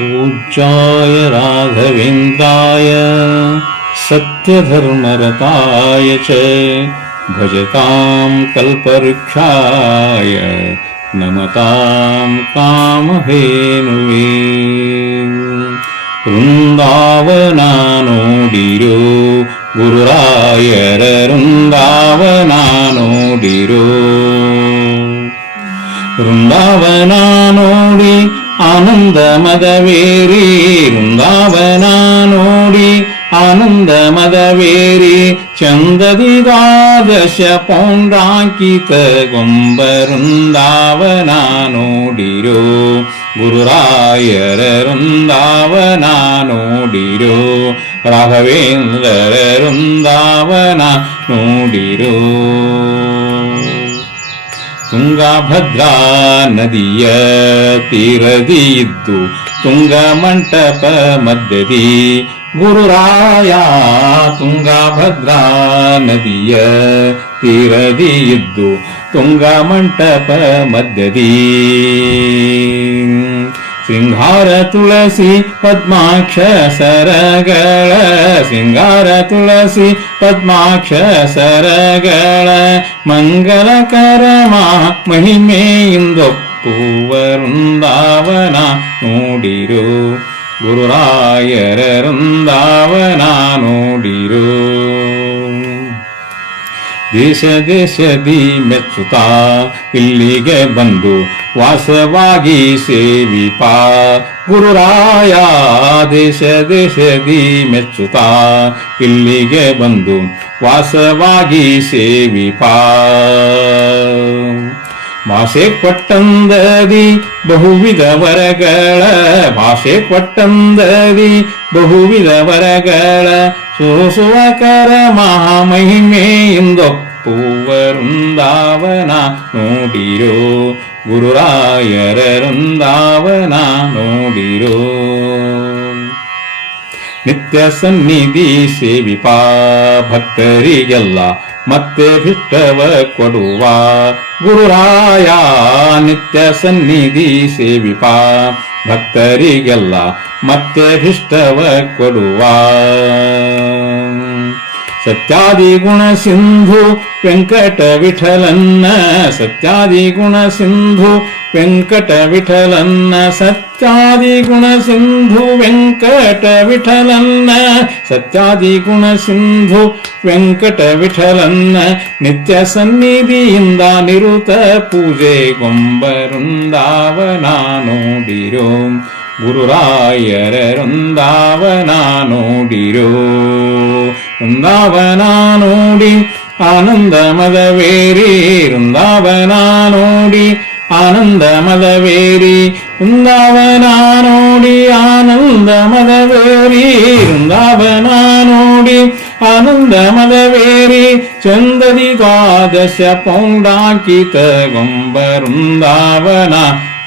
पूज्याय राघवेन्द्राय सत्यधर्मरताय च भजतां कल्पवृक्षाय नमतां कामधेनुवे वृन्दावन नोडिरो गुरुरायर वृन्दावन नोडिरो ವೃಂದಾವನ ನೋಡಿ ಆನಂದ ಮದವೇರಿ ವೃಂದಾವನ ನೋಡಿ ಆನಂದ ಮದವೇರಿ ಚಂದದಿ ದ್ವಾದಶ ಪೌಂಡ್ರಾಂಕಿತ ಗೊಂಬ ವೃಂದಾವನ ನೋಡಿರೋ ಗುರುರಾಯರ ವೃಂದಾವನ ನೋಡಿರೋ ರಾಘವೇಂದ್ರರ ವೃಂದಾವನ ನೋಡಿರೋ ತುಂಗಭದ್ರಾ ನದಿಯ ತೀರದಿ ಇದ್ದು ತುಂಗ ಮಂಟಪ ಮಧ್ಯದಿ ಗುರುರಾಯ ತುಂಗಭದ್ರಾ ನದಿಯ ತೀರದಿ ಇದ್ದು ತುಂಗ ಮಂಟಪ ಮಧ್ಯದಿ ಸಿಂಗಾರ ತುಳಸಿ ಪದ್ಮಾಕ್ಷ ಸರಗಳ ಸಿಂಗಾರ ತುಳಸಿ ಪದ್ಮಾಕ್ಷ ಸರಗಳ ಮಂಗಲಕರ ಮಹಿಮೆಯಿಂದೊಪ್ಪುವ ವೃಂದಾವನ ನೋಡಿರೋ ಗುರುರಾಯರ ವೃಂದಾವನ ನೋಡಿರೋ ದೇಶ ದೇಶದಿ ಮೆಚ್ಚುತ್ತಾ ಇಲ್ಲಿಗೆ ಬಂದು ವಾಸವಾಗಿ ಸೇವಿಪ ಗುರುರಾಯ ದೇಶ ದೇಶದಿ ಮೆಚ್ಚುತ್ತಾ ಇಲ್ಲಿಗೆ ಬಂದು ವಾಸವಾಗಿ ಸೇವಿಪ ಭಾಷೆ ಕೊಟ್ಟಂದದಿ ಬಹುವಿಧ ವರಗಳ ಭಾಷೆ ಕೊಟ್ಟಂದದಿ ಬಹುವಿಧ ವರಗಳ ಸೋಸುವಕರ ಮಹಾಮಹಿಮೆಯಿಂದೊಪ್ಪುವ ವೃಂದಾವನ ನೋಡಿರೋ ಗುರುರಾಯರ ವೃಂದಾವನ ನೋಡಿರೋ ನಿತ್ಯ ಸನ್ನಿಧಿ ಸೇವಿಪ ಭಕ್ತರಿಗೆಲ್ಲ ಮತ್ತೆ ಭಿಷ್ಟವ ಕೊಡುವ ಗುರುರಾಯ ನಿತ್ಯ ಸನ್ನಿಧಿ ಸೇವಿಪ ಭಕ್ತರಿಗೆಲ್ಲ ಮತ್ತೆ ಭಿಷ್ಟವ ಕೊಡುವ ಸತ್ಯಾದಿ ಗುಣ ಸಿಂಧು ವೆಂಕಟ ವಿಠಲನ್ನ ಸತ್ಯಾದಿ ಗುಣ ಸಿಂಧು ವೆಂಕಟ ವಿಠಲನ್ನ ಸತ್ಯಾದಿ ಗುಣ ಸಿಂಧು ವೆಂಕಟ ವಿಠಲನ್ನ ಸತ್ಯಾದಿ ಗುಣ ಸಿಂಧು ವೆಂಕಟ ವಿಠಲನ್ನ ನಿತ್ಯ ಸನ್ನಿಧಿಯಿಂದ ನಿರುತ ಪೂಜೆ ಗೊಂಬ ವೃಂದಾವನ ನೋಡಿರೋ ಗುರುರಾಯರ ವೃಂದಾವನ ನೋಡಿರೋ ವೃಂದಾವನ ನೋಡಿ ಆನಂದ ಮದವೇರಿ ವೃಂದಾವನ ನೋಡಿ ಆನಂದ ಮದವೇರಿ ವೃಂದಾವನ ನೋಡಿ ಆನಂದ ಮದವೇರಿ ವೃಂದಾವನ ನೋಡಿ ಆನಂದ ಮದವೇರಿ ಚಂದದಿ ದ್ವಾದಶ ಪೌಂಡಾಂಕಿತ ಗೊಂಬ ವೃಂದಾವನ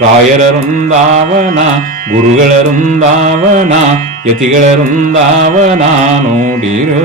ರಾಯರ ವೃಂದಾವನ ಗುರುಗಳ ವೃಂದಾವನ ಯತಿಗಳ ವೃಂದಾವನ ನೋಡಿರೋ